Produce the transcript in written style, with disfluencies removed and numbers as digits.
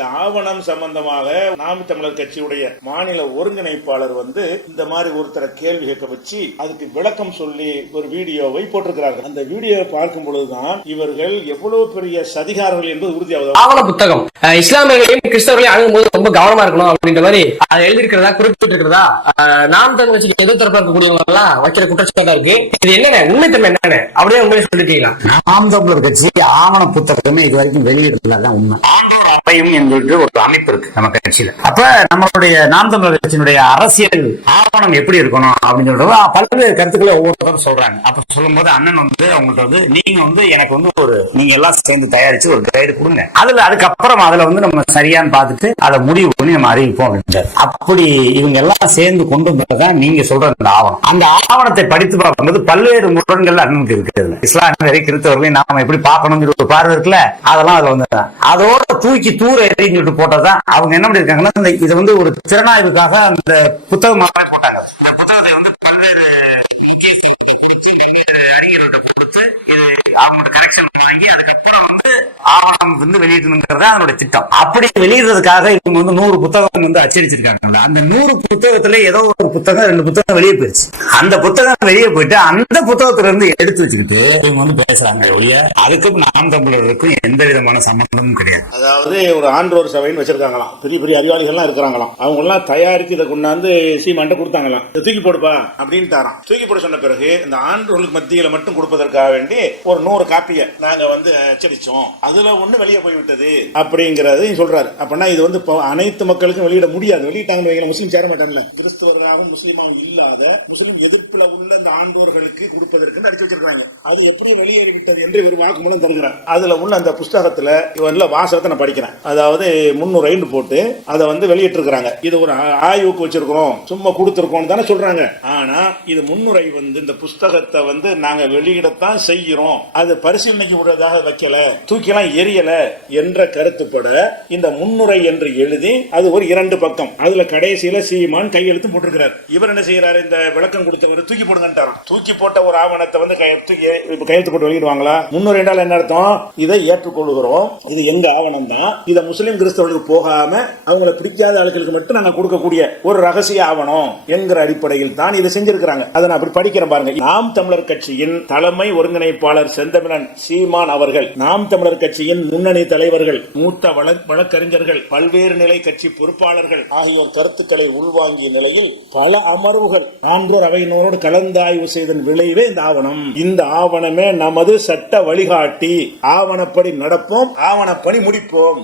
இந்த ஆவணம் சம்பந்தமாக நாம் தமிழர் கட்சியுடைய மாநில ஒருங்கிணைப்பாளர் இந்த மாதிரி ஒருத்தரை கேள்வி கேட்க வச்சு அதுக்கு விளக்கம் சொல்லி ஒரு வீடியோவை போட்டிருக்கிறார்கள். அந்த வீடியோவை பார்க்கும் பொழுதுதான் இவர்கள் எவ்வளவு பெரிய சதிகாரர்கள் என்பது உறுதியாவது. ஆவண புத்தகம் இஸ்லாமியர்களையும் கிறிஸ்தவர்களையும் அணுகும்போது ரொம்ப கவனமா இருக்கணும் அப்படின்ற மாதிரி அதை எழுதிருக்கிறதா குறிப்பிட்டு இருக்கிறதா நாம் தமிழ் கட்சிக்கு எதிர்த்தரப்பா இருக்கக்கூடியவங்க எல்லாம் வைக்கிற குற்றச்சாட்டா இருக்கு. இது என்னங்க உண்மைத்தன்மை என்னன்னு அப்படியே உண்மையை சொல்லிட்டீங்களா? நாம் தமிழர் கட்சி ஆவண புத்தகமே இது வரைக்கும் வெளியிடலாம் உண்மை. அப்பையும் என்று ஒரு அமைப்பு இருக்கு நம்ம கட்சியில. அப்ப நம்மளுடைய நாம் தமிழர் கட்சியினுடைய அரசியல் ஆவணம் எப்படி இருக்கணும் அப்படின்னு சொல்றது பல்வேறு கருத்துக்களை ஒவ்வொருத்தரும் சொல்றாங்க. அப்ப சொல்லும் போது அண்ணன் அவங்கள்ட்ட நீங்க எனக்கு ஒரு நீங்க எல்லாம் சேர்ந்து தயாரிச்சு ஒரு கைடு கொடுங்க, அதுக்கப்புறம் அதுல நம்ம சரியான்னு பார்த்துட்டு அதை முடிவு பண்ணி நம்ம அறிவிப்போம் அப்படின்ட்டு. அப்படி இவங்க எல்லாம் சேர்ந்து கொண்டு வந்ததான் நீங்க சொல்ற அந்த ஆவணம். அந்த ஆவணத்தை படித்து பார்க்கும்போது பல்வேறு முரண்கள் அண்ணனுக்கு இருக்கிறது. இஸ்லாமியரை கிறிஸ்தவர்களையும் நாம எப்படி பார்க்கணுங்கிற ஒரு பார்வை இருக்குல்ல, அதெல்லாம் அதுல வந்துதான். அதோட தூக்கி தூர எறிஞ்சுட்டு போட்டதான் அவங்க என்ன பண்ணிருக்காங்கன்னா இது ஒரு திறனாய்வுக்காக அந்த புத்தகம் போட்டாங்க. இந்த புத்தகத்தை பல்வேறு அறிஞர்கள்ட்ட கொடுத்து இது அவங்களோட கரெக்ஷன் வாங்கி அதுக்கப்புறம் ஆவணம் வெளியிடணுங்கிறத அதனோட திட்டம். அப்படி வெளியிடுறதுக்காக இவங்க 100 புத்தகம் அச்சடிச்சிருக்காங்க. அந்த 100 புத்தகத்துல ஏதோ ஒரு புத்தகம் 2 புத்தகம் வெளியே போயிருச்சு. அந்த புத்தகம் வெளியே போயிட்டு அந்த புத்தகத்துல இருந்து எடுத்து வச்சுக்கிட்டு இவங்க பேசுறாங்க ஒழிய அதுக்கும் நாம் தமிழர்களுக்கும் எந்த விதமான சம்பந்தமும் கிடையாது. அதாவது ஒரு ஆன்றோர் சபைன்னு வச்சிருக்காங்களாம், பெரிய பெரிய அறிவாளிகள்லாம் இருக்கிறாங்களாம். அவங்க எல்லாம் தயாரித்து இதை கொண்டாந்து சீமான்ட்ட கொடுத்தாங்களாம், தூக்கி போடுப்பா அப்படின்னு தாராம். தூக்கி போட சொன்ன பிறகு இந்த ஆன்றோர்களுக்கு மத்தியில மட்டும் கொடுப்பதற்காக வேண்டி ஒரு 100 காப்பியை நாங்க அச்சடிச்சோம், அதுல ஒண்ணு வெளியே போய்விட்டது அப்படிங்கறது சொல்றாரு. அப்படின்னா இது அனைத்து மக்களுக்கும் வெளியிட முடியாது. வெளியிட்டாங்க முஸ்லீம் சேர மாட்டாங்கல்ல, கிறிஸ்தவர்களாகவும் முஸ்லீமாவும் இல்லாத முஸ்லீம் எதிர்ப்புல உள்ள இந்த ஆன்றோர்களுக்கு கொடுப்பதற்கு அடிச்சு வச்சிருக்காங்க. அது எப்படி வெளியேறிவிட்டது என்று ஒரு வாக்குமூலம் தருகிறார். அதுல உள்ள அந்த புஸ்தகத்துல இவன்ல வாசகத்தை நான் படிக்கிறேன். அதாவது 300 போட்டு அதை வெளியிட்டு இருக்காங்க. இது ஒரு ஆய்வுக்கு வச்சிருக்கிறோம், சும்மா கொடுத்திருக்கோம் தானே சொல்றாங்க. ஆனா இது 300 இந்த புஸ்தகத்தை நாங்க வெளியிடத்தான் செய்கிறோம், அது பரிசீலனைக்கு உள்ளதாக வைக்கல, தூக்கிலாம் எரியல என்ற கருத்துப்பட இந்த 300 என்று எழுதி அது ஒரு 2 பக்கம். அதுல கடைசியில சீமான் கையெழுத்து போட்டிருக்கிறார். இவர் என்ன செய்யறாரு, இந்த விளக்கம் கொடுத்தவர் தூக்கி போடுங்கன்றார். தூக்கி போட்ட ஒரு ஆவணத்தை கையெழுத்து போட்டு வெளியிடுவாங்களா? 300 என்றால் என்ன அர்த்தம்? இதை ஏற்றுக்கொள்கிறோம், இது எங்க ஆவணம் தான், இதை முஸ்லிம் கிறிஸ்தவர்களுக்கு போகாம அவங்களை பிடிக்காத ஆட்களுக்கு மட்டும் நாங்க கொடுக்கக்கூடிய ஒரு ரகசிய ஆவணம் என்கிற அடிப்படையில் தான் இதை செஞ்சிருக்கிறாங்க. அதை நான் அப்படி படிக்கிறேன் பாருங்க. நாம் தமிழர் கட்சியின் தலைமை ஒருங்கிணைப்பாளர் செந்தமிழன் சீமான் அவர்கள், நாம் தமிழர் கட்சியின் முன்னணி தலைவர்கள், மூத்த வழக்கறிஞர்கள், பல்வேறு நிலை கட்சி பொறுப்பாளர்கள் ஆகியோர் கருத்துக்களை உள்வாங்கிய நிலையில் பல அமர்வுகள் ஆன்றோர் அவையினரோடு கலந்தாய்வு செய்தன் விளைவே இந்த ஆவணம். இந்த ஆவணமே நமது சட்ட வழிகாட்டி. ஆவணப்படி நடப்போம், ஆவணப்படி முடிப்போம்.